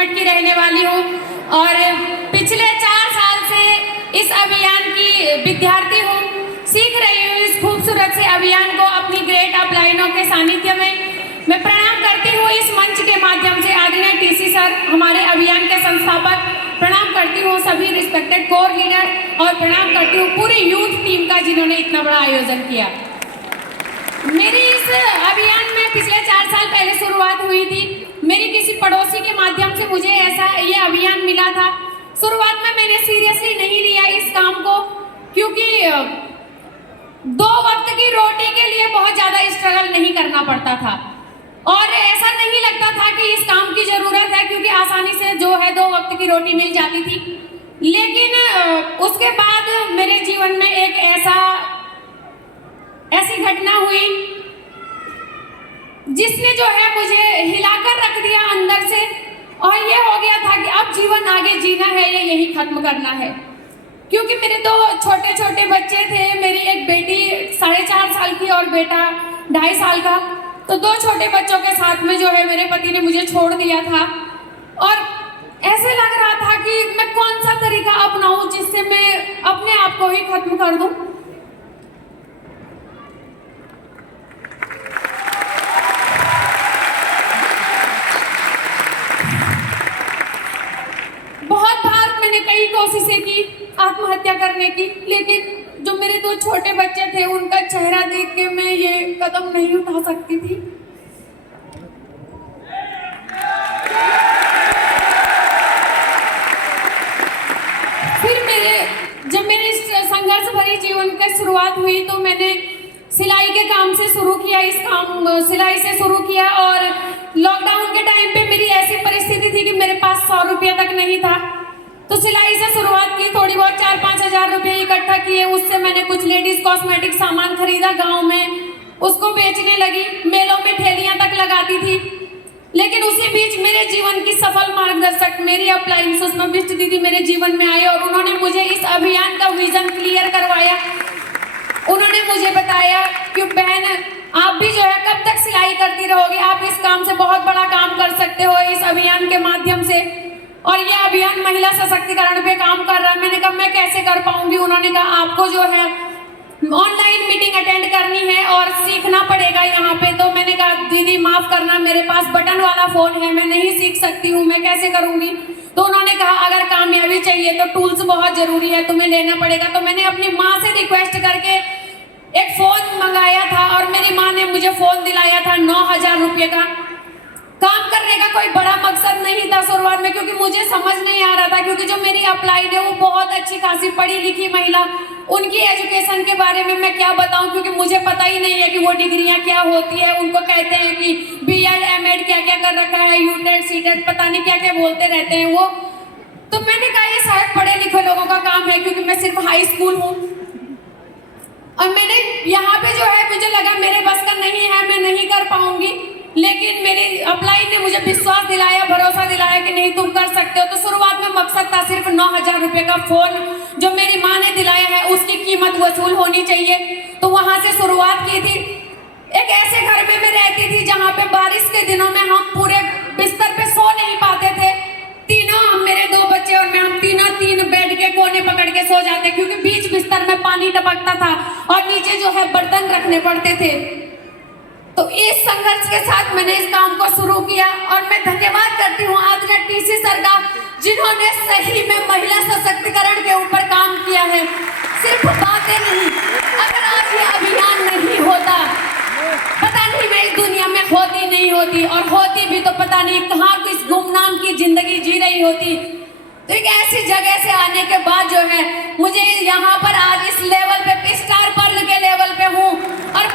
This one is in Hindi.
नीमच की रहने वाली हूँ और पिछले 4 साल से इस अभियान की विद्यार्थी हूँ। सीख रही हूँ इस खूबसूरत से अभियान को अपनी ग्रेट अपलाइनों के सानिध्य में। मैं प्रणाम करती हूँ इस मंच के माध्यम से आदरणीय टीसी सर, हमारे अभियान के संस्थापक। प्रणाम करती हूँ सभी रिस्पेक्टेड कोर लीडर और प्रणाम करती हूँ पूरी यूथ टीम का जिन्होंने इतना बड़ा आयोजन किया। मेरी इस अभियान में पिछले 4 साल पहले शुरुआत हुई थी। मेरी किसी पड़ोसी के माध्यम से मुझे ये अभियान मिला था। शुरुआत में मैंने सीरियसली नहीं लिया इस काम को, क्योंकि 2 वक्त की रोटी के लिए बहुत ज़्यादा स्ट्रगल नहीं करना पड़ता था और ऐसा नहीं लगता था कि इस काम की ज़रूरत है, क्योंकि आसानी से जो है 2 वक्त की रोटी मिल जाती थी। लेकिन उसके बाद मेरे जीवन में एक ऐसी घटना हुई जिसने जो है मुझे हिलाकर रख दिया अंदर से, और ये हो गया था कि अब जीवन आगे जीना है या यही खत्म करना है। क्योंकि मेरे 2 छोटे छोटे बच्चे थे, मेरी एक बेटी 4.5 साल की और बेटा 2.5 साल का। तो 2 छोटे बच्चों के साथ में जो है मेरे पति ने मुझे छोड़ दिया था और ऐसे लग रहा था कि मैं कौन सा तरीका अपनाऊं जिससे मैं अपने आप को ही खत्म कर दूं। बहुत बार मैंने कई कोशिशें की आत्महत्या करने की, लेकिन जो मेरे 2 छोटे बच्चे थे उनका चेहरा देख के मैं ये कदम नहीं उठा सकती थी। फिर जब मेरे इस संघर्ष भरी जीवन की शुरुआत हुई तो मैंने सिलाई के काम से शुरू किया। सिलाई से शुरू किया और लॉकडाउन के टाइम पे मेरी ऐसी परिस्थिति थी कि मेरे पास 100 रुपया तक नहीं था। तो सिलाई से शुरुआत की, थोड़ी बहुत 4-5 हज़ार रुपये इकट्ठा किए। उससे मैंने कुछ लेडीज कॉस्मेटिक सामान खरीदा गांव में, उसको बेचने लगी। मेलों में ठेलियां तक लगाती थी। लेकिन उसी बीच मेरे जीवन की सफल मार्गदर्शक मेरी अपलाइन सुषमा बिष्ट दीदी मेरे जीवन में आए और उन्होंने मुझे इस अभियान का विजन क्लियर करवाया। उन्होंने मुझे बताया कि बहन, आप भी जो है कब तक सिलाई करती रहोगी, आप इस काम से बहुत बड़ा काम कर सकते हो इस अभियान के माध्यम से। और ये अभियान महिला सशक्तिकरण पे काम कर रहा है। मैंने कहा मैं कैसे कर पाऊंगी। उन्होंने कहा आपको जो है ऑनलाइन मीटिंग अटेंड करनी है और सीखना पड़ेगा यहाँ पे। तो मैंने कहा दीदी माफ करना, मेरे पास बटन वाला फोन है, मैं नहीं सीख सकती हूँ, मैं कैसे करूँगी। तो उन्होंने कहा अगर कामयाबी चाहिए तो टूल्स बहुत जरूरी है, तुम्हें लेना पड़ेगा। तो मैंने अपनी माँ से रिक्वेस्ट करके एक फोन मंगाया था और मेरी माँ ने मुझे फोन दिलाया था 9,000 रुपये का। काम करने का कोई बड़ा मकसद नहीं था शुरुआत में, क्योंकि मुझे समझ नहीं आ रहा था। क्योंकि जो मेरी अपलाइड है वो बहुत अच्छी खासी पढ़ी लिखी महिला, उनकी एजुकेशन के बारे में मैं क्या बताऊं, क्योंकि मुझे पता ही नहीं है कि वो डिग्रियां क्या होती है। उनको कहते हैं कि BEd M.Ed क्या क्या कर रखा है, UTED CTED पता नहीं क्या क्या बोलते रहते हैं वो। तो मैंने कहा ये शायद पढ़े लिखे लोगों का काम है, क्योंकि मैं सिर्फ हाई स्कूल हूँ। और मैंने यहाँ पे जो है मुझे लगा मेरे बस का नहीं है, मैं नहीं कर पाऊंगी। लेकिन मेरी अपलाइन ने मुझे विश्वास दिलाया, भरोसा दिलाया कि नहीं तुम कर सकते हो। तो शुरुआत में मकसद था सिर्फ 9,000 रुपये का फोन जो मेरी माँ ने दिलाया है उसकी कीमत वसूल होनी चाहिए। तो वहां से शुरुआत की थी। एक ऐसे घर में मैं रहती थी जहाँ पे बारिश के दिनों में हम पूरे बिस्तर पे सो नहीं पाते थे। तीनों, मेरे 2 बच्चे और मैं, हम तीन बेड के कोने पकड़ के सो जाते, क्योंकि बीच बिस्तर में पानी टपकता था और नीचे जो है बर्तन रखने पड़ते थे। तो इस संघर्ष के साथ मैंने इस काम को शुरू किया और मैं धन्यवाद करती हूँ आदरणीय टीसी सर का, जिन्होंने सही में महिला सशक्तिकरण के ऊपर काम किया है, सिर्फ बातें नहीं। अगर आज ये अभियान नहीं होता, पता नहीं मैं इस दुनिया में होती नहीं होती, और होती भी तो पता नहीं कहाँ किस गुमनाम की जिंदगी जी रही होती। तो एक ऐसी जगह से आने के बाद जो है मुझे यहाँ पर आज इस लेवल पे, स्टार पर्ल के लेवल पे हूँ और